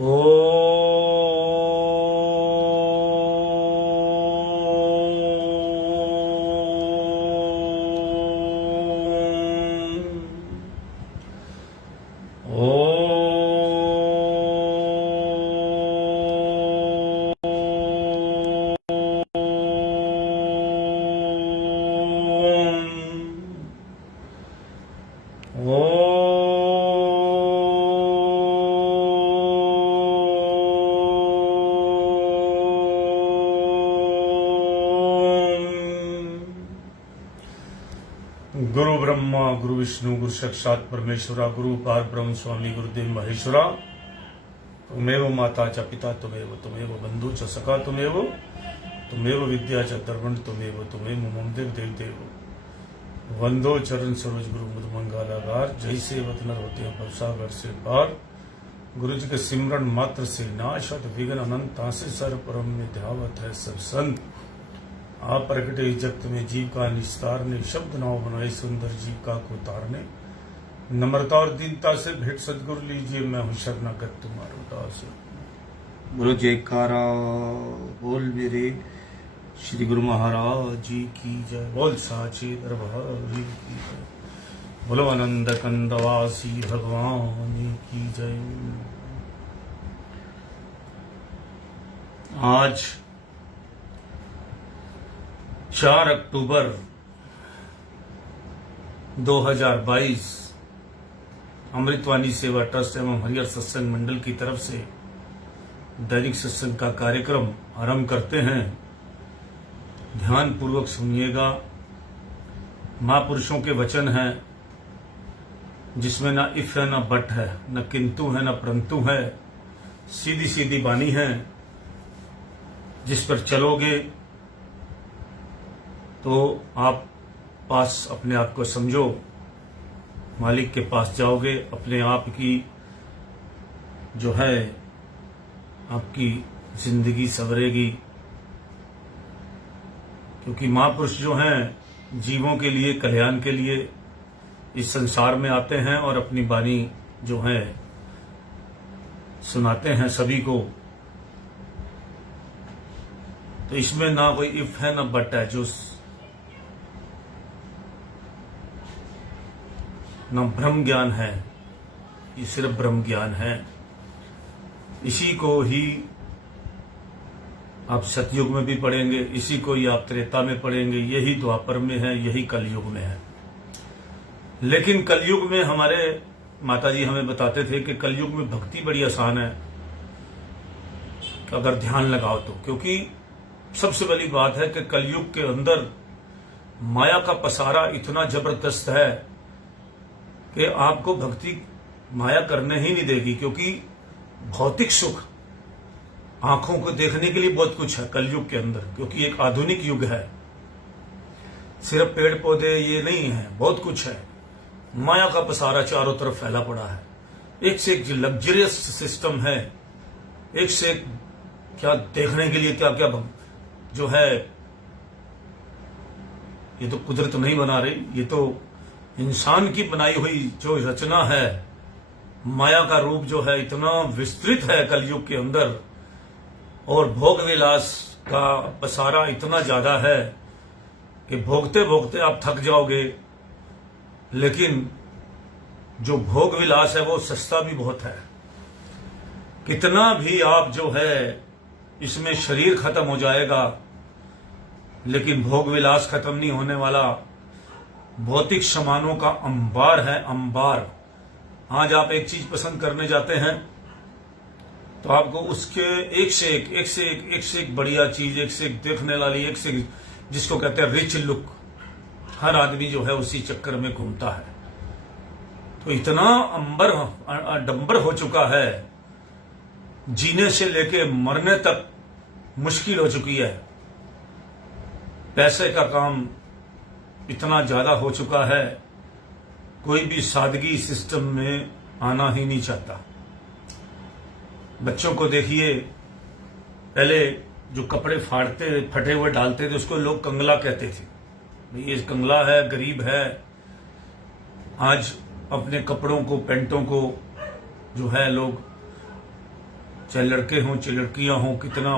गुरु ब्रह्मा गुरु विष्णु गुरु साक्षात परमेश्वरा गुरु पार ब्रह्म स्वामी गुरुदेव महेश्वरा तुमेव माता च पिता तुमेव बंधु च सखा तुमेव विद्या च द्रवण तुमेव मम देव वंदो चरण सरोज गुरु मुद मंगलागार जैसे वतनर होते हैं भवसागर से पार गुरु जी के सिमरन मात्र से नाशत विघ्न अनंत आसे सर परम में ध्यावत है सब संत आप प्रकटे जगत में जीव का निस्तार ने शब्द नाव बनाए सुंदर जीव का को तारने नम्रता और दीनता से भेंट सदगुरु लीजिए मैं हूँ शरणागत तुम्हारो दास। बोलो जयकारा बोल मेरे श्री गुरु महाराज जी की जय। बोल साचे दरबार की जय। बोलो आनंद कंदवासी भगवान की जय। आज 4 अक्टूबर 2022 अमृतवाणी सेवा ट्रस्ट एवं हरिहर सत्संग मंडल की तरफ से दैनिक सत्संग का कार्यक्रम आरंभ करते हैं। ध्यान पूर्वक सुनिएगा। महापुरुषों के वचन हैं जिसमें ना इफ है ना बट है, न किंतु है न परंतु है, सीधी सीधी बानी है जिस पर चलोगे तो आप पास अपने आप को समझो, मालिक के पास जाओगे, अपने आप की जो है आपकी जिंदगी संवरेगी। क्योंकि महापुरुष जो हैं जीवों के लिए कल्याण के लिए इस संसार में आते हैं और अपनी वाणी जो है सुनाते हैं सभी को। तो इसमें ना कोई इफ है ना बट है, जो न ब्रह्म ज्ञान है, ये सिर्फ ब्रह्म ज्ञान है। इसी को ही आप सतयुग में भी पढ़ेंगे, इसी को ही आप त्रेता में पढ़ेंगे, यही द्वापर में है, यही कलयुग में है। लेकिन कलयुग में हमारे माताजी हमें बताते थे कि कलयुग में भक्ति बड़ी आसान है अगर ध्यान लगाओ तो। क्योंकि सबसे बड़ी बात है कि कलयुग के अंदर माया का पसारा इतना जबरदस्त है कि आपको भक्ति माया करने ही नहीं देगी। क्योंकि भौतिक सुख आंखों को देखने के लिए बहुत कुछ है कलयुग के अंदर, क्योंकि एक आधुनिक युग है। सिर्फ पेड़ पौधे ये नहीं है, बहुत कुछ है। माया का पसारा चारों तरफ फैला पड़ा है, एक से एक लग्जरियस सिस्टम है, एक से एक क्या देखने के लिए क्या क्या जो है। ये तो कुदरत नहीं बना रही, ये तो इंसान की बनाई हुई जो रचना है। माया का रूप जो है इतना विस्तृत है कलयुग के अंदर, और भोग विलास का पसारा इतना ज्यादा है कि भोगते भोगते आप थक जाओगे। लेकिन जो भोग विलास है वो सस्ता भी बहुत है। कितना भी आप जो है इसमें शरीर खत्म हो जाएगा, लेकिन भोग विलास खत्म नहीं होने वाला। भौतिक सामानों का अंबार है, अंबार। आज आप एक चीज पसंद करने जाते हैं तो आपको उसके एक से एक बढ़िया चीज, एक से एक देखने वाली, एक से जिसको कहते हैं रिच लुक, हर आदमी जो है उसी चक्कर में घूमता है। तो इतना अंबर डंबर हो चुका है, जीने से लेके मरने तक मुश्किल हो चुकी है। पैसे का काम इतना ज्यादा हो चुका है, कोई भी सादगी सिस्टम में आना ही नहीं चाहता। बच्चों को देखिए, पहले जो कपड़े फाड़ते फटे हुए डालते थे उसको लोग कंगला कहते थे, भाई ये कंगला है, गरीब है। आज अपने कपड़ों को, पैंटों को जो है लोग चाहे लड़के हों चाहे लड़कियां हों, कितना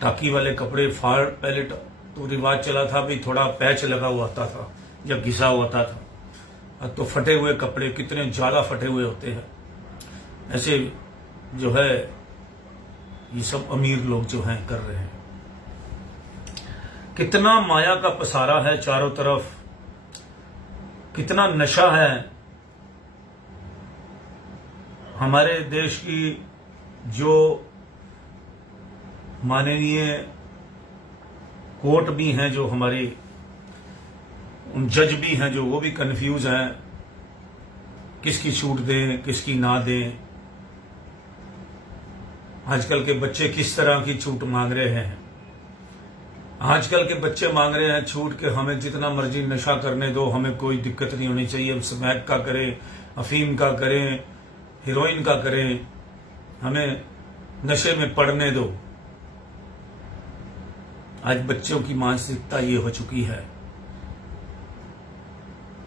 टाकी वाले कपड़े फाड़, पहले तो रिवाज चला था भी थोड़ा पैच लगा हुआ आता था या घिसा हुआ आता था, अब तो फटे हुए कपड़े कितने ज्यादा फटे हुए होते हैं। ऐसे जो है ये सब अमीर लोग जो हैं कर रहे हैं। कितना माया का पसारा है चारों तरफ, कितना नशा है। हमारे देश की जो माननीय कोर्ट भी हैं, जो हमारे उन जज भी हैं, जो वो भी कंफ्यूज हैं किसकी छूट दें किसकी ना दें। आजकल के बच्चे किस तरह की छूट मांग रहे हैं। आजकल के बच्चे मांग रहे हैं छूट के हमें जितना मर्जी नशा करने दो, हमें कोई दिक्कत नहीं होनी चाहिए। हम स्मैक का करें, अफीम का करें, हीरोइन का करें, हमें नशे में पड़ने दो। आज बच्चों की मानसिकता ये हो चुकी है।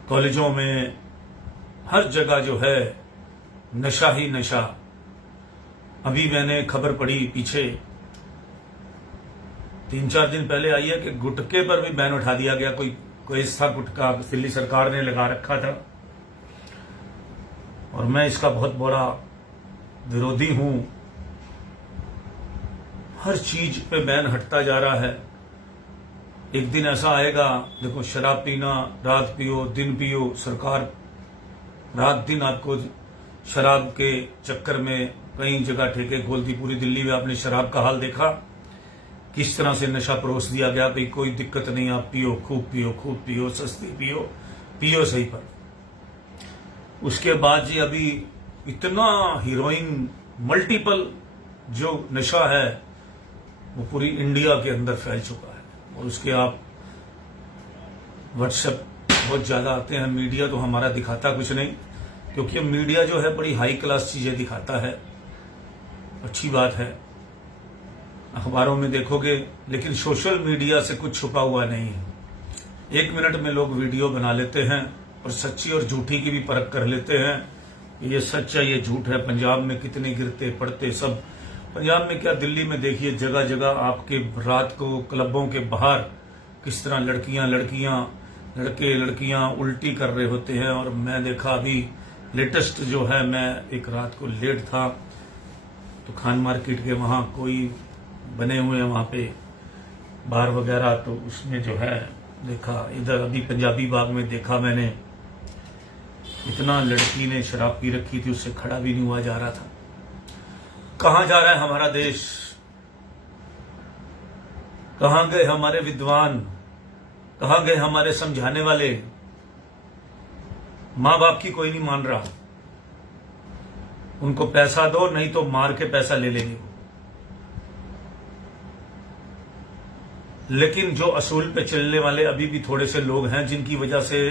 कॉलेजों में हर जगह जो है नशा ही नशा। अभी मैंने खबर पढ़ी पीछे 3-4 दिन पहले आई है कि गुटखे पर भी बैन उठा दिया गया। कोई केस था गुटखा, दिल्ली सरकार ने लगा रखा था, और मैं इसका बहुत बड़ा विरोधी हूं। हर चीज पे बैन हटता जा रहा है। एक दिन ऐसा आएगा, देखो शराब पीना, रात पियो दिन पियो, सरकार रात दिन आपको शराब के चक्कर में कई जगह ठेके खोलती। पूरी दिल्ली में आपने शराब का हाल देखा, किस तरह से नशा परोस दिया गया। भाई कोई दिक्कत नहीं, आप पियो, खूब पियो, सस्ती पियो, पियो सही पर। उसके बाद जी अभी इतना हीरोइन, मल्टीपल जो नशा है वो पूरी इंडिया के अंदर फैल चुका है। और उसके आप व्हाट्सएप बहुत ज्यादा आते हैं। मीडिया तो हमारा दिखाता कुछ नहीं, क्योंकि मीडिया जो है बड़ी हाई क्लास चीजें दिखाता है, अच्छी बात है। अखबारों में देखोगे, लेकिन सोशल मीडिया से कुछ छुपा हुआ नहीं है। 1 मिनट में लोग वीडियो बना लेते हैं और सच्ची और झूठी की भी परख कर लेते हैं। ये सच है, ये झूठ है। पंजाब में कितने गिरते पड़ते सब, पंजाब में क्या दिल्ली में देखिए, जगह जगह आपके रात को क्लबों के बाहर किस तरह लड़के लड़कियां उल्टी कर रहे होते हैं। और मैं देखा अभी लेटेस्ट जो है, मैं एक रात को लेट था तो खान मार्केट के वहां कोई बने हुए हैं वहां पे बार वगैरह, तो उसमें जो है देखा, इधर अभी पंजाबी बाग में देखा मैंने, इतना लड़की ने शराब पी रखी थी, उससे खड़ा भी नहीं हुआ जा रहा था। कहां जा रहा है हमारा देश? कहां गए हमारे विद्वान? कहां गए हमारे समझाने वाले? मां बाप की कोई नहीं मान रहा। उनको पैसा दो, नहीं तो मार के पैसा ले लेंगे। लेकिन जो असूल पे चलने वाले अभी भी थोड़े से लोग हैं, जिनकी वजह से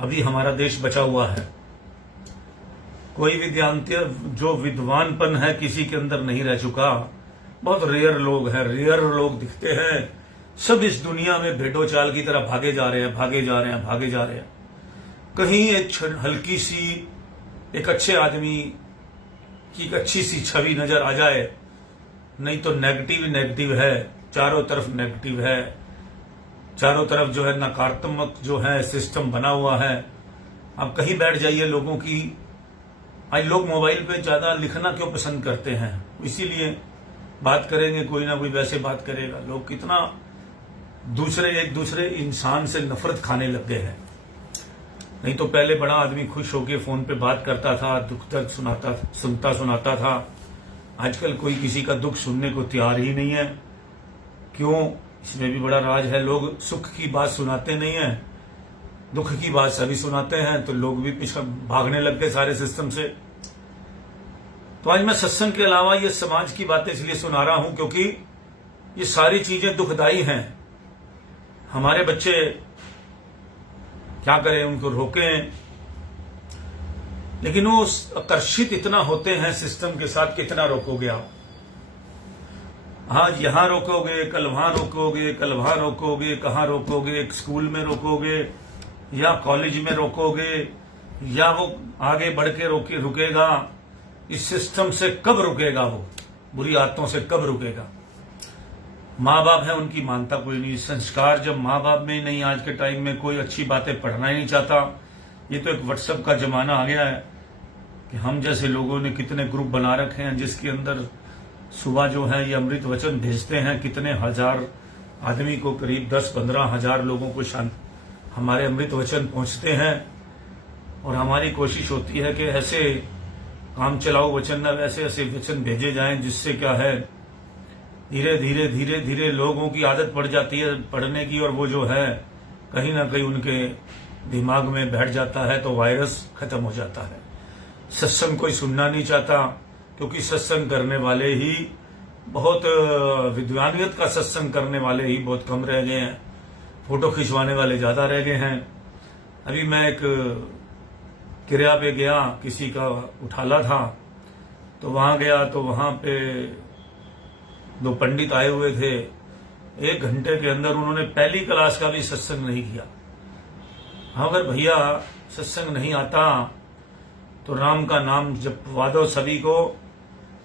अभी हमारा देश बचा हुआ है। कोई जो विद्वानपन है किसी के अंदर नहीं रह चुका। बहुत रेयर लोग हैं, रेयर लोग दिखते हैं। सब इस दुनिया में भेड़ों चाल की तरह भागे जा रहे हैं। कहीं एक हल्की सी, एक अच्छे आदमी की एक अच्छी सी छवि नजर आ जाए, नहीं तो नेगेटिव है। चारों तरफ नेगेटिव है, चारों तरफ जो है नकारात्मक जो है सिस्टम बना हुआ है। आप कहीं बैठ जाइए, लोगों की आज लोग मोबाइल पे ज्यादा लिखना क्यों पसंद करते हैं? इसीलिए बात करेंगे, कोई ना कोई वैसे बात करेगा। लोग कितना एक दूसरे इंसान से नफरत खाने लग गए हैं। नहीं तो पहले बड़ा आदमी खुश होकर फोन पे बात करता था, दुख दर्द सुनाता था। आजकल कोई किसी का दुख सुनने को तैयार ही नहीं है। क्यों? इसमें भी बड़ा राज है। लोग सुख की बात सुनाते नहीं है, दुख की बात सभी सुनाते हैं, तो लोग भी पीछे भागने लग गए सारे सिस्टम से। तो आज मैं सत्संग के अलावा ये समाज की बातें इसलिए सुना रहा हूं क्योंकि ये सारी चीजें दुखदायी हैं। हमारे बच्चे क्या करें, उनको रोकें, लेकिन वो आकर्षित इतना होते हैं सिस्टम के साथ। कितना रोकोगे आप? आज यहां रोकोगे, कल वहां रोकोगे, कहां रोकोगे? एक स्कूल में रोकोगे या कॉलेज में रोकोगे, या वो आगे बढ़ के रुकेगा, इस सिस्टम से कब रुकेगा, वो बुरी आदतों से कब रुकेगा। माँ बाप है, उनकी मानता कोई नहीं। संस्कार जब माँ बाप में ही नहीं, आज के टाइम में कोई अच्छी बातें पढ़ना ही नहीं चाहता। ये तो एक व्हाट्सएप का जमाना आ गया है कि हम जैसे लोगों ने कितने ग्रुप बना रखे हैं, जिसके अंदर सुबह जो है ये अमृत वचन भेजते हैं, कितने हजार आदमी को, करीब 10-15 हजार लोगों को हमारे अमृत वचन पहुंचते हैं। और हमारी कोशिश होती है कि ऐसे काम चलाओ वचन न, ऐसे ऐसे वचन भेजे जाएं जिससे क्या है, धीरे धीरे धीरे धीरे लोगों की आदत पड़ जाती है पढ़ने की, और वो जो है कहीं ना कहीं उनके दिमाग में बैठ जाता है, तो वायरस खत्म हो जाता है। सत्संग कोई सुनना नहीं चाहता, क्योंकि सत्संग करने वाले ही बहुत, विद्वानियत का सत्संग करने वाले ही बहुत कम रह गए हैं, फोटो खिंचवाने वाले ज्यादा रह गए हैं। अभी मैं एक क्रिया पे गया, किसी का उठाला था, तो वहां गया तो वहां पे 2 पंडित आए हुए थे। 1 घंटे के अंदर उन्होंने पहली क्लास का भी सत्संग नहीं किया। अगर भैया सत्संग नहीं आता तो राम का नाम जपवा दो सभी को,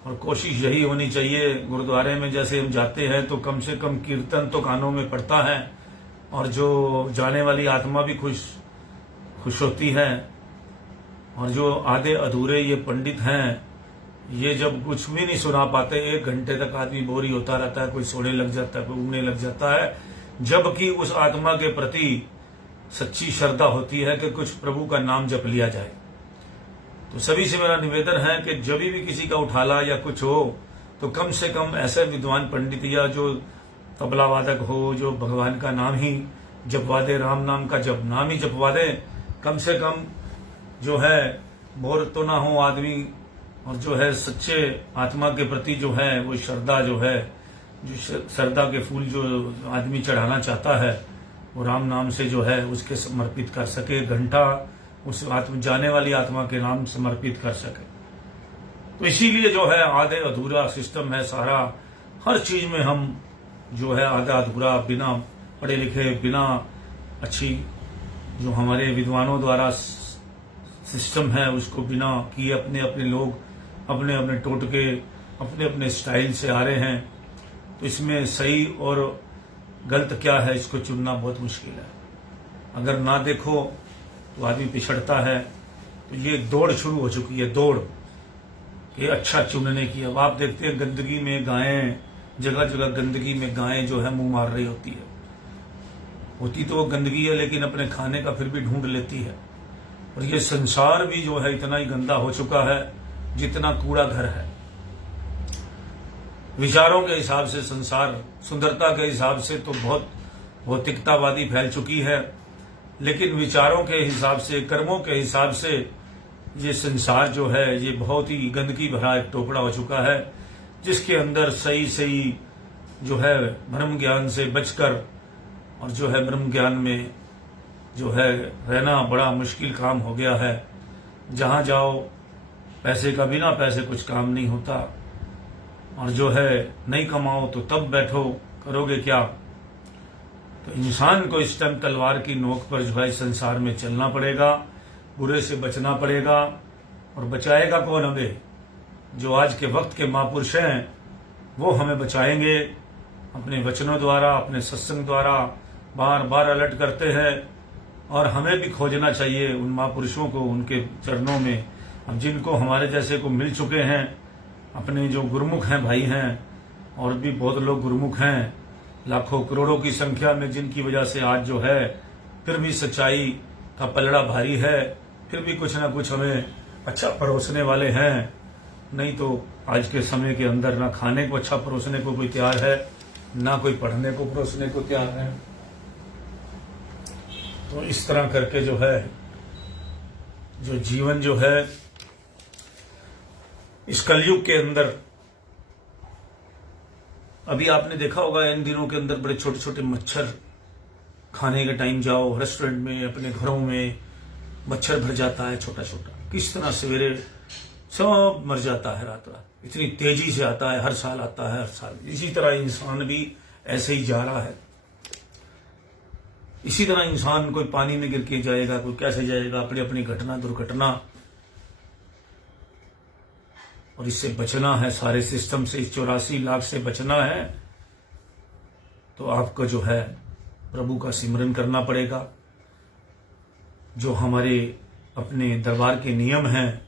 और कोशिश यही होनी चाहिए, गुरुद्वारे में जैसे हम जाते हैं तो कम से कम कीर्तन तो कानों में पड़ता है, और जो जाने वाली आत्मा भी खुश होती है। और जो आधे अधूरे ये पंडित हैं, ये जब कुछ भी नहीं सुना पाते, 1 घंटे तक आदमी बोर ही होता रहता है, कोई सोने लग जाता है, कोई उगने लग जाता है, जबकि उस आत्मा के प्रति सच्ची श्रद्धा होती है कि कुछ प्रभु का नाम जप लिया जाए। तो सभी से मेरा निवेदन है कि जब भी किसी का उठाला या कुछ हो, तो कम से कम ऐसे विद्वान पंडित या जो तबला वादक हो, जो भगवान का नाम ही जपवा दे, राम नाम का जब नाम ही जपवा दे, कम से कम जो है बोर तो ना हो आदमी, और जो है सच्चे आत्मा के प्रति जो है वो श्रद्धा जो है, जो श्रद्धा के फूल जो आदमी चढ़ाना चाहता है, वो राम नाम से जो है उसके समर्पित कर सके, घंटा उस जाने वाली आत्मा के नाम समर्पित कर सके। तो इसीलिए जो है आधे अधूरा सिस्टम है सारा, हर चीज में हम जो है आधा अधूरा, बिना पढ़े लिखे, बिना अच्छी जो हमारे विद्वानों द्वारा सिस्टम है उसको बिना किए अपने अपने लोग अपने अपने टोटके अपने अपने स्टाइल से आ रहे हैं। तो इसमें सही और गलत क्या है, इसको चुनना बहुत मुश्किल है। अगर ना देखो तो आदमी पिछड़ता है। तो ये दौड़ शुरू हो चुकी है, दौड़ कि अच्छा चुनने की। अब आप देखते हैं गंदगी में गायें, जगह जगह गंदगी में गायें जो है मुंह मार रही होती तो वो गंदगी है, लेकिन अपने खाने का फिर भी ढूंढ लेती है। और ये संसार भी जो है इतना ही गंदा हो चुका है जितना कूड़ा घर है। विचारों के हिसाब से संसार, सुंदरता के हिसाब से तो बहुत भौतिकतावादी फैल चुकी है, लेकिन विचारों के हिसाब से, कर्मों के हिसाब से ये संसार जो है ये बहुत ही गंदगी भरा एक टोकरा हो चुका है, जिसके अंदर सही सही जो है ब्रह्म ज्ञान से बचकर, और जो है ब्रह्म ज्ञान में जो है रहना बड़ा मुश्किल काम हो गया है। जहां जाओ पैसे का, बिना पैसे कुछ काम नहीं होता, और जो है नहीं कमाओ तो तब बैठो, करोगे क्या। तो इंसान को इस टाइम तलवार की नोक पर जो है संसार में चलना पड़ेगा, बुरे से बचना पड़ेगा। और बचाएगा कौन हमें? जो आज के वक्त के महापुरुष हैं वो हमें बचाएंगे अपने वचनों द्वारा, अपने सत्संग द्वारा। बार बार अलर्ट करते हैं, और हमें भी खोजना चाहिए उन महापुरुषों को, उनके चरणों में। अब जिनको हमारे जैसे को मिल चुके हैं, अपने जो गुरुमुख हैं भाई हैं, और भी बहुत लोग गुरुमुख हैं लाखों करोड़ों की संख्या में, जिनकी वजह से आज जो है फिर भी सच्चाई का पलड़ा भारी है, फिर भी कुछ ना कुछ हमें अच्छा परोसने वाले हैं। नहीं तो आज के समय के अंदर ना खाने को अच्छा परोसने को कोई तैयार है, ना कोई पढ़ने को परोसने को तैयार है। तो इस तरह करके जो है, जो जीवन जो है इस कलयुग के अंदर, अभी आपने देखा होगा इन दिनों के अंदर बड़े छोटे छोटे मच्छर, खाने के टाइम जाओ रेस्टोरेंट में, अपने घरों में मच्छर भर जाता है छोटा छोटा। किस तरह सवेरे सब मर जाता है रात रात, इतनी तेजी से आता है, हर साल आता है हर साल। इसी तरह इंसान भी ऐसे ही जा रहा है। इसी तरह इंसान कोई पानी में गिर के जाएगा, कोई कैसे जाएगा, अपनी अपनी घटना दुर्घटना। और इससे बचना है, सारे सिस्टम से, इस 84 लाख से बचना है, तो आपको जो है प्रभु का सिमरन करना पड़ेगा। जो हमारे अपने दरबार के नियम हैं,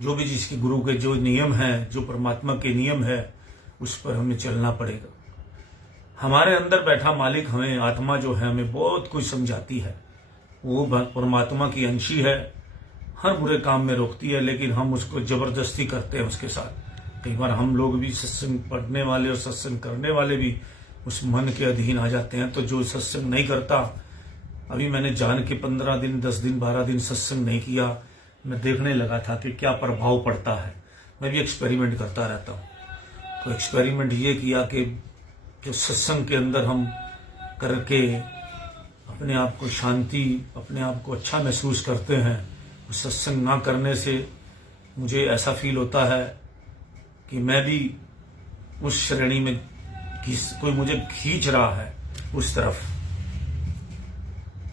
जो भी जिसके गुरु के जो नियम हैं, जो परमात्मा के नियम है, उस पर हमें चलना पड़ेगा। हमारे अंदर बैठा मालिक, हमें आत्मा जो है हमें बहुत कुछ समझाती है। वो परमात्मा की अंशी है, हर बुरे काम में रोकती है, लेकिन हम उसको जबरदस्ती करते हैं उसके साथ। कई बार हम लोग भी सत्संग पढ़ने वाले और सत्संग करने वाले भी उस मन के अधीन आ जाते हैं। तो जो सत्संग नहीं करता, अभी मैंने जान के 15 दिन 10 दिन 12 दिन सत्संग नहीं किया, मैं देखने लगा था कि क्या प्रभाव पड़ता है। मैं भी एक्सपेरिमेंट करता रहता हूँ। तो एक्सपेरिमेंट ये किया कि जो सत्संग के अंदर हम करके अपने आप को शांति, अपने आप को अच्छा महसूस करते हैं, उस सत्संग ना करने से मुझे ऐसा फील होता है कि मैं भी उस श्रेणी में कोई मुझे खींच रहा है, उस तरफ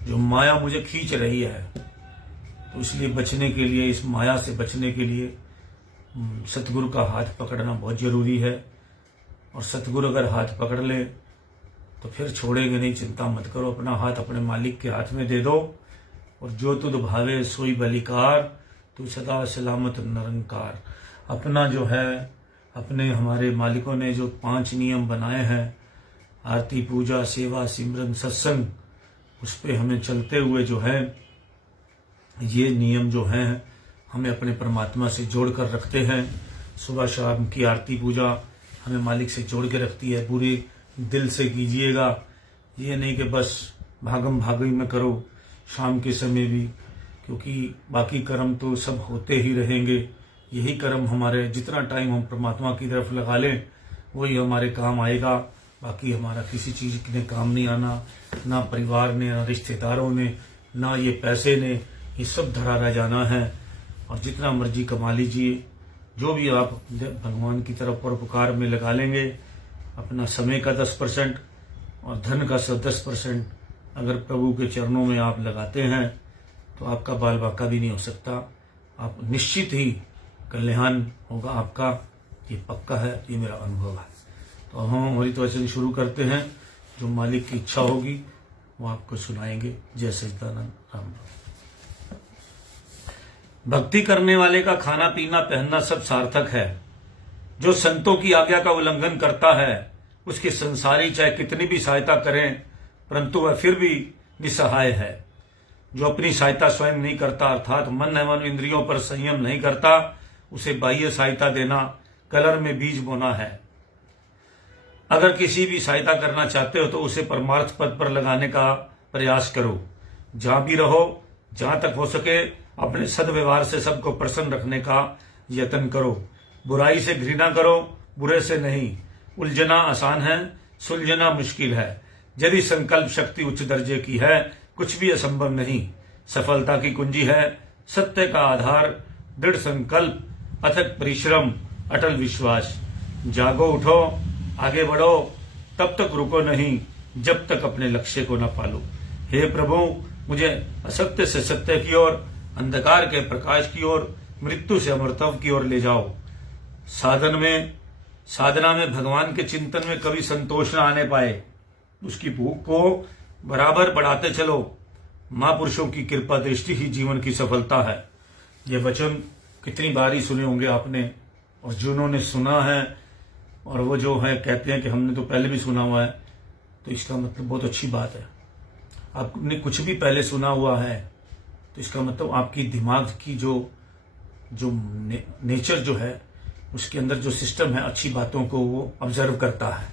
जो माया मुझे खींच रही है। तो इसलिए बचने के लिए, इस माया से बचने के लिए सतगुरु का हाथ पकड़ना बहुत जरूरी है। और सतगुरु अगर हाथ पकड़ ले तो फिर छोड़ेंगे नहीं, चिंता मत करो। अपना हाथ अपने मालिक के हाथ में दे दो, और जो तुद भावे सोई बलिकार, तू सदा सलामत निरंकार। अपना जो है, अपने हमारे मालिकों ने जो 5 नियम बनाए हैं, आरती, पूजा, सेवा, सिमरन, सत्संग, उस पे हमें चलते हुए जो है, ये नियम जो हैं हमें अपने परमात्मा से जोड़ कर रखते हैं। सुबह शाम की आरती पूजा हमें मालिक से जोड़ के रखती है। पूरे दिल से कीजिएगा, ये नहीं कि बस भागम भागी में करो शाम के समय भी, क्योंकि बाकी कर्म तो सब होते ही रहेंगे। यही कर्म हमारे, जितना टाइम हम परमात्मा की तरफ लगा लें वही हमारे काम आएगा। बाकी हमारा किसी चीज ने काम नहीं आना, ना परिवार ने, ना रिश्तेदारों ने, ना ये पैसे ने, ये सब धरा रह जाना है। और जितना मर्जी कमा लीजिए, जो भी आप भगवान की तरफ परोपकार में लगा लेंगे, अपना समय का 10% और धन का 10% अगर प्रभु के चरणों में आप लगाते हैं तो आपका बाल बाका भी नहीं हो सकता। आप निश्चित ही कल्याण होगा आपका, ये पक्का है, ये मेरा अनुभव है। तो हम अमृत वचन शुरू करते हैं। जो मालिक की इच्छा होगी वो आपको सुनाएंगे। जय सच्चिदानंद, राम राम। भक्ति करने वाले का खाना पीना पहनना सब सार्थक है। जो संतों की आज्ञा का उल्लंघन करता है, उसके संसारी चाहे कितनी भी सहायता करें, परंतु वह फिर भी निसहाय है। जो अपनी सहायता स्वयं नहीं करता, अर्थात मन एवं इंद्रियों पर संयम नहीं करता, उसे बाह्य सहायता देना कलर में बीज बोना है। अगर किसी भी सहायता करना चाहते हो तो उसे परमार्थ पद पर लगाने का प्रयास करो। जहां भी रहो, जहां तक हो सके अपने सद्व्यवहार से सबको प्रसन्न रखने का यत्न करो। बुराई से घृणा करो, बुरे से नहीं। उलझना आसान है, सुलझना मुश्किल है। यदि संकल्प शक्ति उच्च दर्जे की है, कुछ भी असंभव नहीं। सफलता की कुंजी है सत्य का आधार, दृढ़ संकल्प, अथक परिश्रम, अटल विश्वास। जागो, उठो, आगे बढ़ो, तब तक रुको नहीं जब तक अपने लक्ष्य को न पालो। हे प्रभु, मुझे असत्य से सत्य की ओर, अंधकार के प्रकाश की ओर, मृत्यु से अमरत्व की ओर ले जाओ। साधना में भगवान के चिंतन में कभी संतोष न आने पाए, उसकी भूख को बराबर बढ़ाते चलो। महापुरुषों की कृपा दृष्टि ही जीवन की सफलता है। ये वचन कितनी बार ही सुने होंगे आपने, और जिन्होंने सुना है और वो जो है कहते हैं कि हमने तो पहले भी सुना हुआ है, तो इसका मतलब बहुत अच्छी बात है। आपने कुछ भी पहले सुना हुआ है तो इसका मतलब आपकी दिमाग की जो नेचर जो है, उसके अंदर जो सिस्टम है, अच्छी बातों को वो ऑब्जर्व करता है।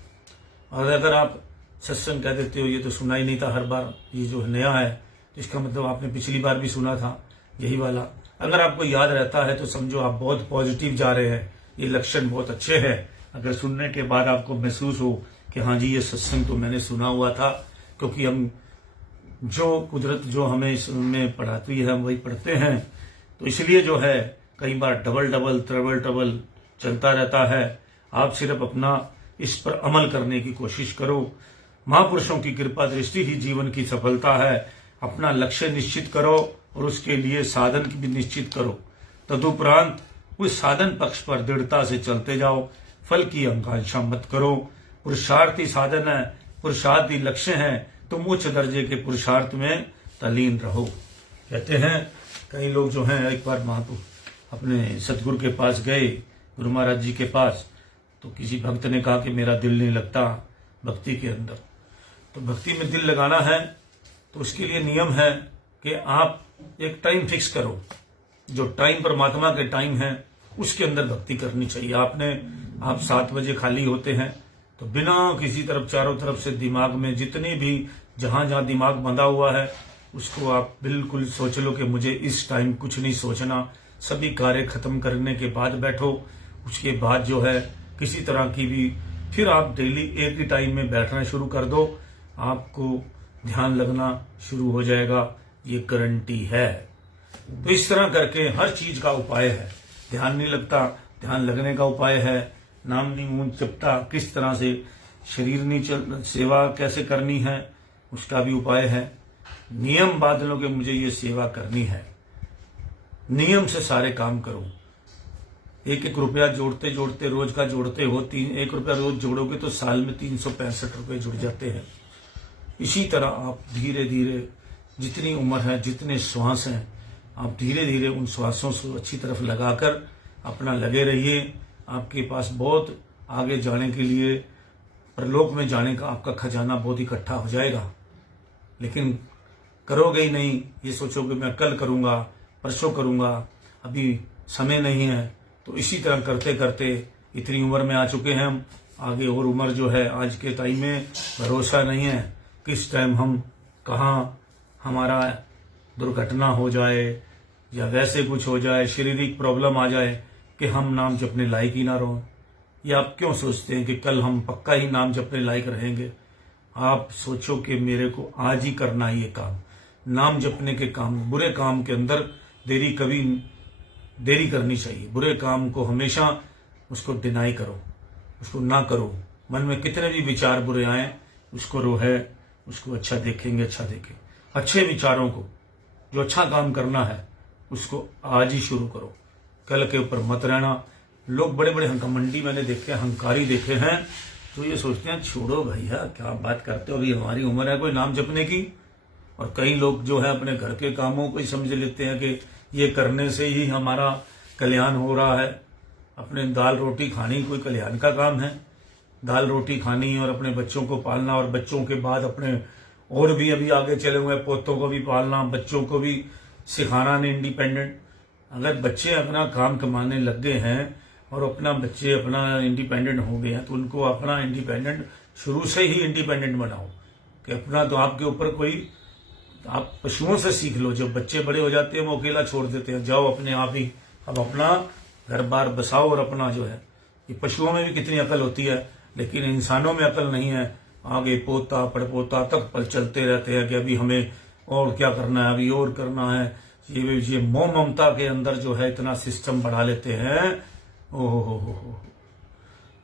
और अगर आप सत्संग कह देते हो ये तो सुना ही नहीं था हर बार, ये जो नया है, तो इसका मतलब आपने पिछली बार भी सुना था यही वाला। अगर आपको याद रहता है तो समझो आप बहुत पॉजिटिव जा रहे हैं, ये लक्षण बहुत अच्छे हैं। अगर सुनने के बाद आपको महसूस हो कि हाँ जी, ये सत्संग तो मैंने सुना हुआ था, क्योंकि हम जो कुदरत जो हमें इसमें पढ़ाती है हम वही पढ़ते हैं, तो इसलिए जो है कई बार डबल ट्रबल चलता रहता है। आप सिर्फ अपना इस पर अमल करने की कोशिश करो। महापुरुषों की कृपा दृष्टि ही जीवन की सफलता है। अपना लक्ष्य निश्चित करो और उसके लिए साधन भी निश्चित करो। तदुपरांत उस साधन पक्ष पर दृढ़ता से चलते जाओ, फल की आकांक्षा मत करो। पुरुषार्थी साधन है, पुरुषार्थी लक्ष्य है, तुम उच्च दर्जे के पुरुषार्थ में तल्लीन रहो। कहते हैं कई लोग जो हैं, एक बार महापुरुष अपने सतगुरु के पास गए, गुरु महाराज जी के पास, तो किसी भक्त ने कहा कि मेरा दिल नहीं लगता भक्ति के अंदर। तो भक्ति में दिल लगाना है तो उसके लिए नियम है कि आप एक टाइम फिक्स करो, जो टाइम परमात्मा के टाइम है उसके अंदर भक्ति करनी चाहिए। आप 7 बजे खाली होते हैं तो बिना किसी तरफ, चारों तरफ से दिमाग में जितनी भी जहां जहां दिमाग बंधा हुआ है उसको आप बिल्कुल सोच लो कि मुझे इस टाइम कुछ नहीं सोचना, सभी कार्य खत्म करने के बाद बैठो। उसके बाद जो है किसी तरह की भी फिर आप डेली एक ही टाइम में बैठना शुरू कर दो, आपको ध्यान लगना शुरू हो जाएगा, ये गारंटी है। तो इस तरह करके हर चीज का उपाय है। ध्यान नहीं लगता, ध्यान लगने का उपाय है। नाम नहीं मुंह चपटा, किस तरह से शरीर नहीं चल, सेवा कैसे करनी है उसका भी उपाय है। नियम बांध लो कि मुझे ये सेवा करनी है, नियम से सारे काम करो। 1-1 रुपया जोड़ते जोड़ते, रोज का जोड़ते हो, 1 रुपया रोज जोड़ोगे तो साल में 365 रुपये जुड़ जाते हैं। इसी तरह आप धीरे धीरे, जितनी उम्र है, जितने श्वास हैं, आप धीरे धीरे उन श्वासों को अच्छी तरफ लगाकर अपना लगे रहिए। आपके पास बहुत आगे जाने के लिए, परलोक में जाने का आपका खजाना बहुत इकट्ठा हो जाएगा। लेकिन करोगे ही नहीं, ये सोचोगे मैं कल करूंगा, परसों करूंगा, अभी समय नहीं है, तो इसी तरह करते करते इतनी उम्र में आ चुके हैं हम। आगे और उम्र जो है आज के टाइम में भरोसा नहीं है, किस टाइम हम कहाँ हमारा दुर्घटना हो जाए या वैसे कुछ हो जाए, शारीरिक प्रॉब्लम आ जाए कि हम नाम जपने लायक ही ना रहो। या आप क्यों सोचते हैं कि कल हम पक्का ही नाम जपने लायक रहेंगे? आप सोचो कि मेरे को आज ही करना है ये काम। नाम जपने के काम, बुरे काम के अंदर देरी करनी चाहिए। बुरे काम को हमेशा उसको डिनाई करो, उसको ना करो। मन में कितने भी विचार बुरे आए उसको उसको अच्छा देखेंगे, अच्छा देखें। अच्छे विचारों को, जो अच्छा काम करना है उसको आज ही शुरू करो, कल के ऊपर मत रहना। लोग बड़े बड़े घमंडी मैंने देखे, अहंकारी देखे हैं, तो ये सोचते हैं छोड़ो भैया क्या बात करते हो, अभी हमारी उम्र है कोई नाम जपने की। और कई लोग जो है अपने घर के कामों को ही समझ लेते हैं कि ये करने से ही हमारा कल्याण हो रहा है। अपने दाल रोटी खानी कोई कल्याण का काम है? दाल रोटी खानी और अपने बच्चों को पालना, और बच्चों के बाद अपने और भी अभी आगे चले हुए पोतों को भी पालना, बच्चों को भी सिखाना नहीं इंडिपेंडेंट। अगर बच्चे अपना काम कमाने लग गए हैं और बच्चे अपना इंडिपेंडेंट हो गए हैं तो उनको अपना इंडिपेंडेंट शुरू से ही इंडिपेंडेंट बनाओ कि अपना तो आपके ऊपर कोई, आप पशुओं से सीख लो। जब बच्चे बड़े हो जाते हैं वो अकेला छोड़ देते हैं, जाओ अपने आप ही अब अपना घर बार बसाओ और अपना जो है, ये पशुओं में भी कितनी अकल होती है लेकिन इंसानों में अकल नहीं है। आगे पोता पड़पोता तक पल चलते रहते हैं कि अभी हमें और क्या करना है, अभी और करना है। ये मोह ममता के अंदर जो है इतना सिस्टम बढ़ा लेते हैं। ओहो,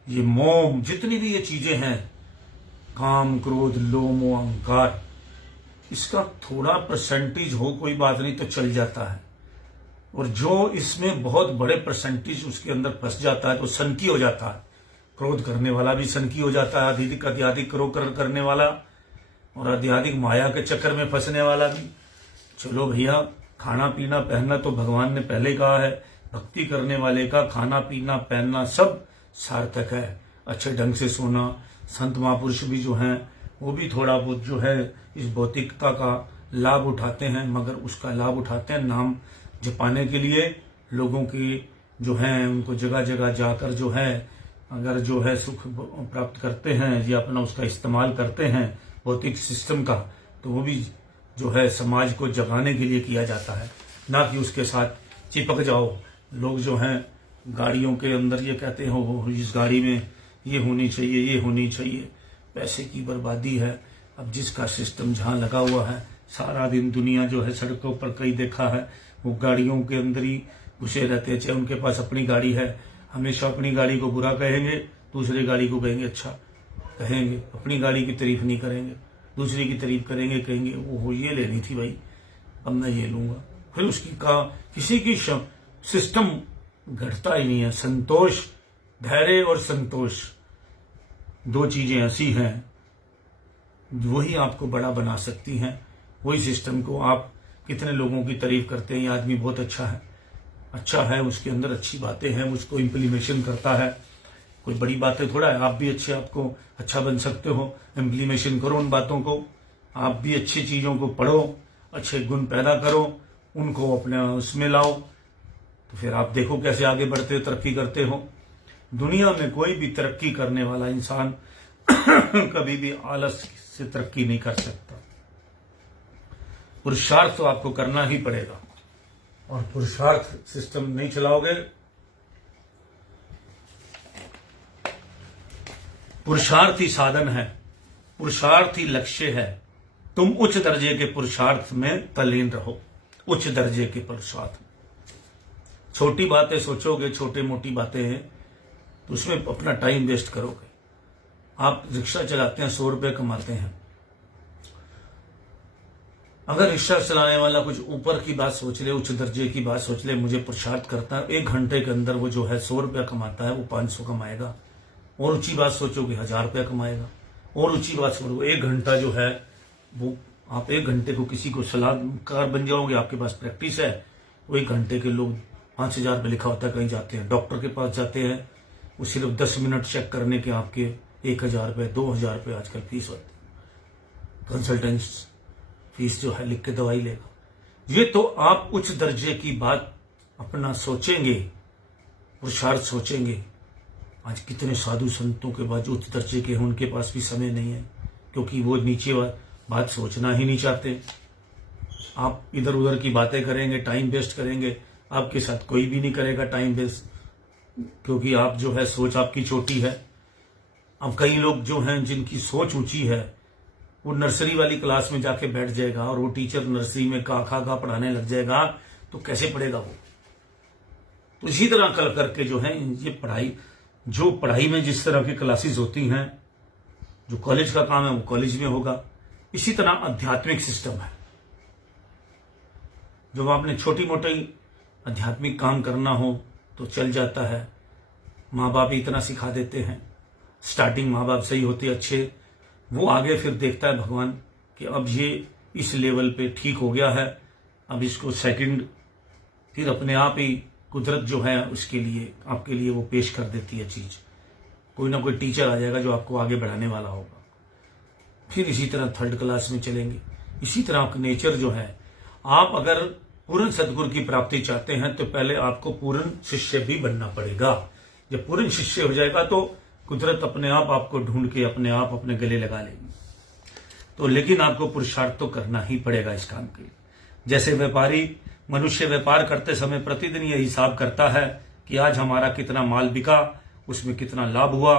ये मोह, जितनी भी ये चीजें हैं, काम क्रोध लोभ मोह अहंकार, इसका थोड़ा परसेंटेज हो कोई बात नहीं तो चल जाता है। और जो इसमें बहुत बड़े परसेंटेज उसके अंदर फंस जाता है तो सनकी हो जाता है। क्रोध करने वाला भी सनकी हो जाता है, अत्यधिक क्रोध करने वाला और अत्यधिक माया के चक्कर में फंसने वाला भी। चलो भैया, खाना पीना पहनना तो भगवान ने पहले ही कहा है, भक्ति करने वाले का खाना पीना पहनना सब सार्थक है। अच्छे ढंग से सोना, संत महापुरुष भी जो हैं वो भी थोड़ा बहुत जो है इस भौतिकता का लाभ उठाते हैं, मगर उसका लाभ उठाते हैं नाम जपाने के लिए। लोगों की जो है उनको जगह जगह जाकर जो है अगर जो है सुख प्राप्त करते हैं या अपना उसका इस्तेमाल करते हैं भौतिक सिस्टम का, तो वो भी जो है समाज को जगाने के लिए किया जाता है, ना कि उसके साथ चिपक जाओ। लोग जो हैं गाड़ियों के अंदर ये कहते हैं हो इस गाड़ी में ये होनी चाहिए, ये होनी चाहिए, पैसे की बर्बादी है। अब जिसका सिस्टम जहाँ लगा हुआ है, सारा दिन दुनिया जो है सड़कों पर कई देखा है वो गाड़ियों के अंदर ही घुसे रहते हैं। चाहे उनके पास अपनी गाड़ी है, हमेशा अपनी गाड़ी को बुरा कहेंगे, दूसरी गाड़ी को कहेंगे अच्छा कहेंगे, अपनी गाड़ी की तारीफ नहीं करेंगे, दूसरी की तारीफ करेंगे, कहेंगे वो ये लेनी थी भाई, अब मैं ये लूंगा। फिर उसकी किसी की सिस्टम घटता ही नहीं है। संतोष, धैर्य और संतोष, दो चीजें ऐसी हैं वही आपको बड़ा बना सकती हैं। वही सिस्टम को आप कितने लोगों की तारीफ करते हैं, ये आदमी बहुत अच्छा है, उसके अंदर अच्छी बातें हैं, उसको इम्प्लीमेशन करता है। कोई बड़ी बातें थोड़ा है, आप भी आपको अच्छा बन सकते हो। इम्प्लीमेशन करो उन बातों को, आप भी अच्छी चीजों को पढ़ो, अच्छे गुण पैदा करो, उनको अपने उसमें लाओ, तो फिर आप देखो कैसे आगे बढ़ते हो, तरक्की करते हो। दुनिया में कोई भी तरक्की करने वाला इंसान कभी भी आलस से तरक्की नहीं कर सकता। पुरुषार्थ तो आपको करना ही पड़ेगा, और पुरुषार्थ सिस्टम नहीं चलाओगे, पुरुषार्थ ही साधन है, पुरुषार्थ ही लक्ष्य है। तुम उच्च दर्जे के पुरुषार्थ में तल्लीन रहो, उच्च दर्जे के पुरुषार्थ। छोटी बातें सोचोगे, छोटे मोटी बातें हैं, तो उसमें अपना टाइम वेस्ट करोगे। आप रिक्शा चलाते हैं, 100 रुपए कमाते हैं, अगर रिक्शा चलाने वाला कुछ ऊपर की बात सोच ले, उच्च दर्जे की बात सोच ले, मुझे पुरुषार्थ करता है, 1 घंटे के अंदर वो जो है 100 रुपया कमाता है, वो 500 कमाएगा। और ऊंची बात सोचोगे 1000 रुपया कमाएगा। और ऊंची बात सोचो 1 घंटा जो है वो, आप 1 घंटे को किसी को सलाहकार बन जाओगे, आपके पास प्रैक्टिस है। वो 1 घंटे के लोग 5000 रुपये लिखा होता है, कहीं जाते हैं डॉक्टर के पास जाते हैं, वो सिर्फ 10 मिनट चेक करने के आपके 1000 रुपये 2000 रुपये आजकल फीस होती है। कंसल्टेंट फीस जो है लिख के दवाई लेगा। ये तो आप उच्च दर्जे की बात अपना सोचेंगे, पुरुषार्थ सोचेंगे। आज कितने साधु संतों के बाद जो उच्च दर्जे के हैं उनके पास भी समय नहीं है, क्योंकि वो नीचे बात सोचना ही नहीं चाहते। आप इधर उधर की बातें करेंगे, टाइम वेस्ट करेंगे, आपके साथ कोई भी नहीं करेगा टाइम वेस्ट, क्योंकि आप जो है सोच आपकी छोटी है। अब कई लोग जो हैं जिनकी सोच ऊंची है, वो नर्सरी वाली क्लास में जाके बैठ जाएगा और वो टीचर नर्सरी में का खा खा पढ़ाने लग जाएगा, तो कैसे पढ़ेगा वो। तो इसी तरह कल करके जो है ये पढ़ाई में जिस तरह की क्लासेस होती हैं, जो कॉलेज का काम है वो कॉलेज में होगा। इसी तरह आध्यात्मिक सिस्टम है। जब आपने छोटी मोटी आध्यात्मिक काम करना हो तो चल जाता है, माँ बाप इतना सिखा देते हैं। स्टार्टिंग माँ बाप सही होते अच्छे, वो आगे फिर देखता है भगवान कि अब ये इस लेवल पे ठीक हो गया है, अब इसको सेकंड, फिर अपने आप ही कुदरत जो है उसके लिए आपके लिए वो पेश कर देती है चीज। कोई ना कोई टीचर आ जाएगा जो आपको आगे बढ़ाने वाला होगा। फिर इसी तरह 3rd क्लास में चलेंगे। इसी तरह आपका नेचर जो है, आप अगर पूर्ण सदगुरु की प्राप्ति चाहते हैं तो पहले आपको पूर्ण शिष्य भी बनना पड़ेगा। जब पूर्ण शिष्य हो जाएगा तो कुदरत अपने आप आपको ढूंढ के अपने आप अपने गले लगा लेगी। तो लेकिन आपको पुरुषार्थ तो करना ही पड़ेगा इस काम के लिए। जैसे व्यापारी मनुष्य व्यापार करते समय प्रतिदिन ये हिसाब करता है कि आज हमारा कितना माल बिका, उसमें कितना लाभ हुआ,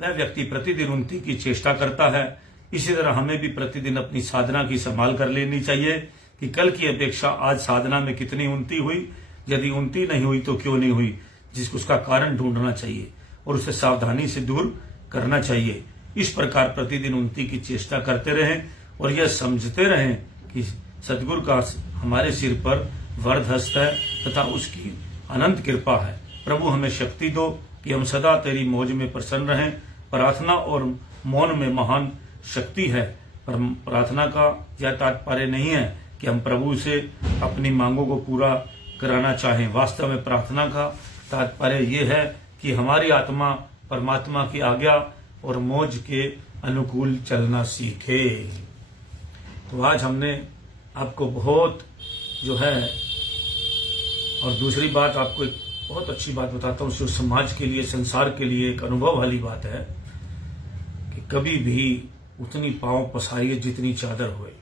वह व्यक्ति प्रतिदिन उन्नति की चेष्टा करता है। इसी तरह हमें भी प्रतिदिन अपनी साधना की संभाल कर लेनी चाहिए कि कल की अपेक्षा आज साधना में कितनी उन्नति हुई, यदि उन्नति नहीं हुई तो क्यों नहीं हुई, जिसको उसका कारण ढूंढना चाहिए और उसे सावधानी से दूर करना चाहिए। इस प्रकार प्रतिदिन उन्नति की चेष्टा करते रहें और यह समझते रहें कि सदगुरु का हमारे सिर पर वरद हस्त है तथा उसकी अनंत कृपा है। प्रभु हमें शक्ति दो कि हम सदा तेरी मौज में प्रसन्न रहें। प्रार्थना और मौन में महान शक्ति है, पर प्रार्थना का यह तात्पर्य नहीं है कि हम प्रभु से अपनी मांगों को पूरा कराना चाहें। वास्तव में प्रार्थना का तात्पर्य यह है कि हमारी आत्मा परमात्मा की आज्ञा और मौज के अनुकूल चलना सीखे। तो आज हमने आपको बहुत जो है, और दूसरी बात आपको एक बहुत अच्छी बात बताता हूँ, जो समाज के लिए संसार के लिए एक अनुभव वाली बात है कि कभी भी उतनी पांव पसारिए जितनी चादर होए।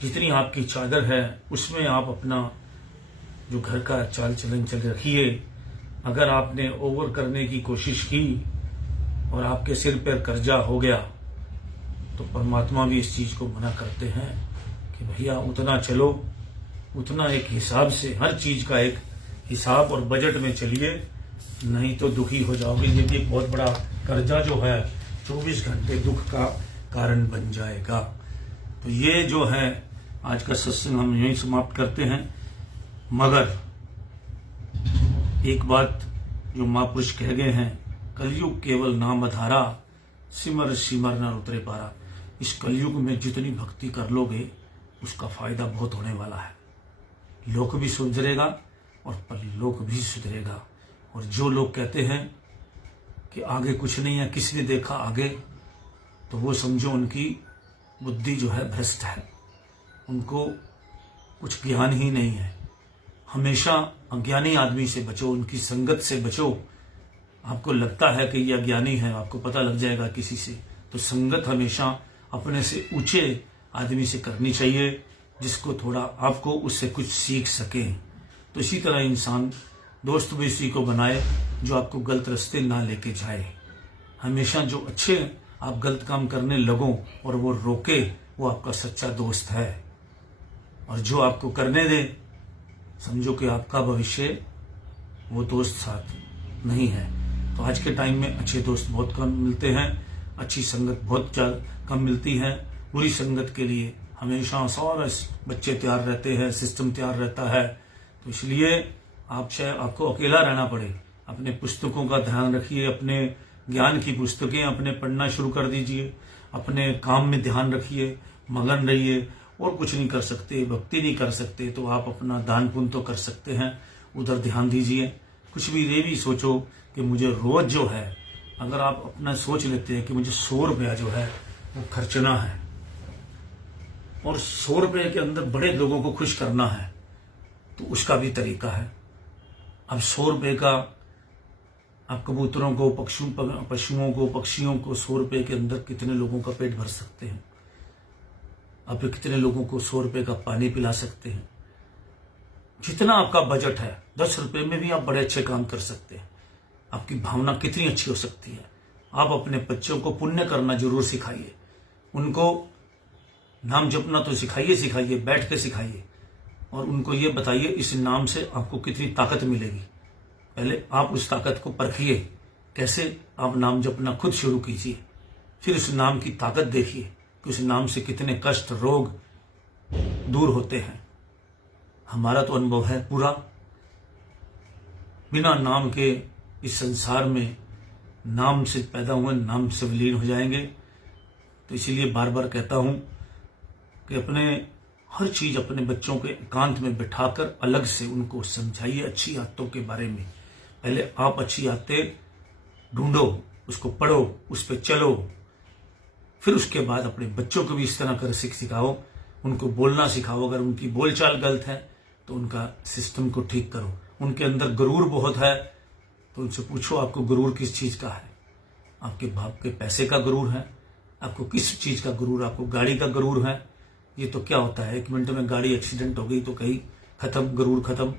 जितनी आपकी चादर है उसमें आप अपना जो घर का चाल चलन चल रखिए। अगर आपने ओवर करने की कोशिश की और आपके सिर पर कर्जा हो गया तो परमात्मा भी इस चीज को मना करते हैं कि भैया उतना चलो, उतना एक हिसाब से, हर चीज का एक हिसाब और बजट में चलिए, नहीं तो दुखी हो जाओगे। ये भी एक बहुत बड़ा कर्जा जो है 24 घंटे दुख का कारण बन जाएगा। तो ये जो है आज का सत्संग हम यहीं समाप्त करते हैं, मगर एक बात जो महापुरुष कह गए हैं, कलयुग केवल नाम आधारा, सिमर सिमर न उतरे पारा। इस कलयुग में जितनी भक्ति कर लोगे उसका फायदा बहुत होने वाला है। लोक भी सुधरेगा और परलोक भी सुधरेगा। और जो लोग कहते हैं कि आगे कुछ नहीं है, किसने देखा आगे, तो वो समझो उनकी बुद्धि जो है भ्रष्ट है, उनको कुछ ज्ञान ही नहीं है। हमेशा अज्ञानी आदमी से बचो, उनकी संगत से बचो। आपको लगता है कि यह अज्ञानी है, आपको पता लग जाएगा किसी से, तो संगत हमेशा अपने से ऊंचे आदमी से करनी चाहिए, जिसको थोड़ा आपको उससे कुछ सीख सके। तो इसी तरह इंसान दोस्त भी इसी को बनाए जो आपको गलत रास्ते ना लेके जाए। हमेशा जो अच्छे आप गलत काम करने लगो और वो रोके, वो आपका सच्चा दोस्त है। और जो आपको करने दे, समझो कि आपका भविष्य वो दोस्त साथ नहीं है। तो आज के टाइम में अच्छे दोस्त बहुत कम मिलते हैं, अच्छी संगत बहुत कम मिलती है। बुरी संगत के लिए हमेशा सारे बच्चे तैयार रहते हैं, सिस्टम तैयार रहता है। तो इसलिए आप चाहे आपको अकेला रहना पड़े, अपने पुस्तकों का ध्यान रखिए, अपने ज्ञान की पुस्तकें अपने पढ़ना शुरू कर दीजिए, अपने काम में ध्यान रखिए, मगन रहिए। और कुछ नहीं कर सकते, भक्ति नहीं कर सकते, तो आप अपना दान पुण्य तो कर सकते हैं, उधर ध्यान दीजिए। कुछ भी ये भी सोचो कि मुझे रोज जो है, अगर आप अपना सोच लेते हैं कि मुझे 100 रुपया जो है वो खर्चना है और 100 रुपये के अंदर बड़े लोगों को खुश करना है, तो उसका भी तरीका है। अब 100 रुपये का आप कबूतरों को, पशुओं को, पक्षियों को 100 रुपये के अंदर कितने लोगों का पेट भर सकते हैं? आप कितने लोगों को 100 रुपये का पानी पिला सकते हैं? जितना आपका बजट है, 10 रुपये में भी आप बड़े अच्छे काम कर सकते हैं। आपकी भावना कितनी अच्छी हो सकती है। आप अपने बच्चों को पुण्य करना जरूर सिखाइए, उनको नाम जपना तो सिखाइए, बैठ के सिखाइए, और उनको ये बताइए इस नाम से आपको कितनी ताकत मिलेगी। पहले आप उस ताकत को परखिए, कैसे आप नाम जपना खुद शुरू कीजिए, फिर उस नाम की ताकत देखिए कि उस नाम से कितने कष्ट, रोग दूर होते हैं। हमारा तो अनुभव है पूरा, बिना नाम के इस संसार में नाम से पैदा हुए, नाम से विलीन हो जाएंगे। तो इसीलिए बार बार कहता हूं कि अपने हर चीज अपने बच्चों के एकांत में बिठाकर अलग से उनको समझाइए अच्छी आदतों के बारे में। पहले आप अच्छी आदतें ढूंढो, उसको पढ़ो, उस पर चलो, फिर उसके बाद अपने बच्चों को भी इस तरह कर सिखाओ, उनको बोलना सिखाओ। अगर उनकी बोलचाल गलत है तो उनका सिस्टम को ठीक करो। उनके अंदर गुरूर बहुत है तो उनसे पूछो आपको गुरूर किस चीज का है? आपके बाप के पैसे का गुरूर है? आपको किस चीज का गुरूर? आपको गाड़ी का गुरूर है? ये तो क्या होता है, 1 मिनट में गाड़ी एक्सीडेंट हो गई तो कहीं खत्म, गुरूर खत्म।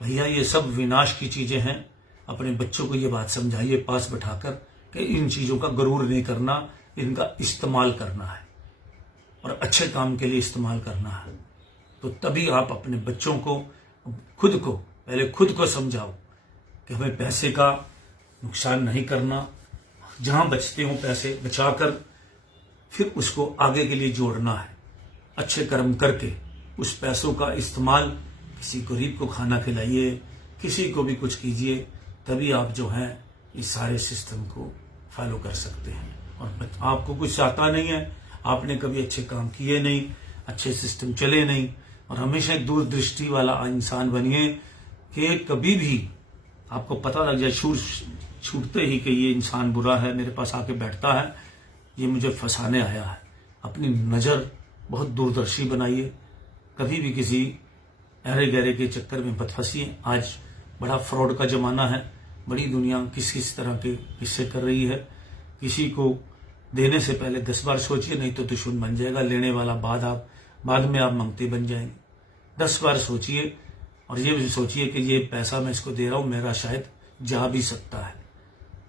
भैया ये सब विनाश की चीजें हैं। अपने बच्चों को ये बात समझाइए पास बैठाकर कि इन चीजों का गुरूर नहीं करना, इनका इस्तेमाल करना है और अच्छे काम के लिए इस्तेमाल करना है। तो तभी आप अपने बच्चों को, पहले खुद को समझाओ कि हमें पैसे का नुकसान नहीं करना, जहां बचते हो पैसे बचाकर फिर उसको आगे के लिए जोड़ना है। अच्छे कर्म करके उस पैसों का इस्तेमाल, किसी गरीब को खाना खिलाइए, किसी को भी कुछ कीजिए, तभी आप जो है इस सारे सिस्टम को फॉलो कर सकते हैं। और आपको कुछ आता नहीं है, आपने कभी अच्छे काम किए नहीं, अच्छे सिस्टम चले नहीं, और हमेशा एक दूरदृष्टि वाला इंसान बनिए कि कभी भी आपको पता लग जाए छूटते ही कि ये इंसान बुरा है, मेरे पास आके बैठता है, ये मुझे फंसाने आया है। अपनी नजर बहुत दूरदर्शी बनाइए, कभी भी किसी अहरे गहरे के चक्कर में मत फंसिए। आज बड़ा फ्रॉड का जमाना है, बड़ी दुनिया किस तरह के किस्से कर रही है। किसी को देने से पहले 10 बार सोचिए, नहीं तो दुश्मन बन जाएगा। लेने वाला बाद में आप मंगते बन जाएंगे। 10 बार सोचिए और ये भी सोचिए कि ये पैसा मैं इसको दे रहा हूं, मेरा शायद जा भी सकता है,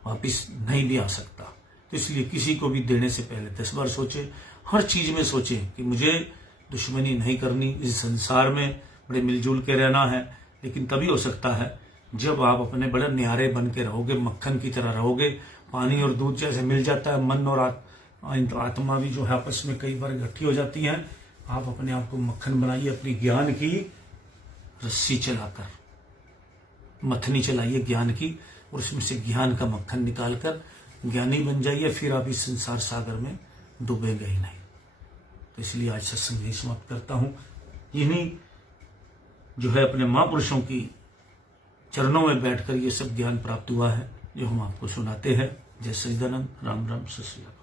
वापिस नहीं भी आ सकता। तो इसलिए किसी को भी देने से पहले 10 बार सोचे। हर चीज में सोचे कि मुझे दुश्मनी नहीं करनी, इस संसार में बड़े मिलजुल के रहना है। लेकिन तभी हो सकता है जब आप अपने बड़े न्यारे बन के रहोगे, मक्खन की तरह रहोगे। पानी और दूध जैसे मिल जाता है, मन और आत्मा भी जो है आपस में कई बार इकट्ठी हो जाती है। आप अपने आप को मक्खन बनाइए अपनी ज्ञान की रस्सी चलाकर। मथनी चलाइए ज्ञान की, और उसमें से ज्ञान का मक्खन निकालकर ज्ञानी बन जाइए, फिर आप इस संसार सागर में डूबेंगे ही नहीं। तो इसलिए आज सत्संग यही समाप्त करता हूं। इन्हीं जो है अपने महापुरुषों की चरणों में बैठकर ये सब ज्ञान प्राप्त हुआ है जो हम आपको सुनाते हैं। जय सच्चिदानंद। राम राम, सत श्री अकाल।